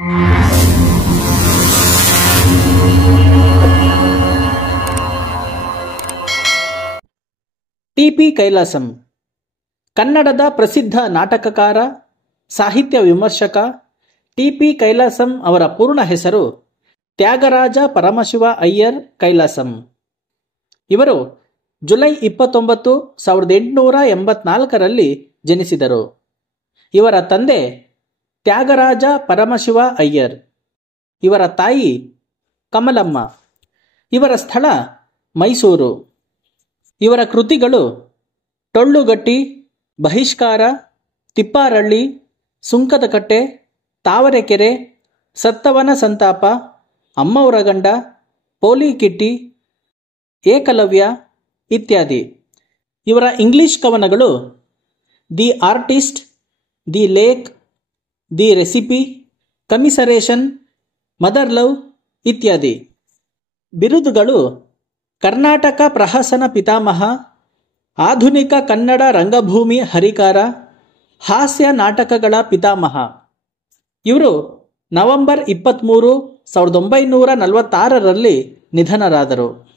ಟಿ.ಪಿ. ಕೈಲಾಸಂ ಕನ್ನಡದ ಪ್ರಸಿದ್ಧ ನಾಟಕಕಾರ, ಸಾಹಿತ್ಯ ವಿಮರ್ಶಕ. ಟಿ.ಪಿ. ಕೈಲಾಸಂ ಅವರ ಪೂರ್ಣ ಹೆಸರು ತ್ಯಾಗರಾಜ ಪರಮಶಿವ ಅಯ್ಯರ್ ಕೈಲಾಸಂ. ಇವರು ಜುಲೈ 29, 1884ರಲ್ಲಿ ಜನಿಸಿದರು. ಇವರ ತಂದೆ ತ್ಯಾಗರಾಜ ಪರಮಶಿವ ಅಯ್ಯರ್. ಇವರ ತಾಯಿ ಕಮಲಮ್ಮ. ಇವರ ಸ್ಥಳ ಮೈಸೂರು. ಇವರ ಕೃತಿಗಳು ಟೊಳ್ಳುಗಟ್ಟಿ, ಬಹಿಷ್ಕಾರ, ತಿಪ್ಪಾರಳ್ಳಿ, ಸುಂಕದಕಟ್ಟೆ, ತಾವರೆಕೆರೆ, ಸತ್ತವನ ಸಂತಾಪ, ಅಮ್ಮವರ ಗಂಡ, ಪೋಲಿಕಿಟ್ಟಿ, ಏಕಲವ್ಯ ಇತ್ಯಾದಿ. ಇವರ ಇಂಗ್ಲಿಷ್ ಕವನಗಳು the artist, the lake, the recipe, commiseration, mother love ಇತ್ಯಾದಿ. ಬಿರುದುಗಳು ಕರ್ನಾಟಕ ಪ್ರಹಸನ ಪಿತಾಮಹ, ಆಧುನಿಕ ಕನ್ನಡ ರಂಗಭೂಮಿ ಹರಿಕಾರ, ಹಾಸ್ಯ ನಾಟಕಗಳ ಪಿತಾಮಹ. ಇವರು ನವೆಂಬರ್ 23, 1946ರಲ್ಲಿ ನಿಧನರಾದರು.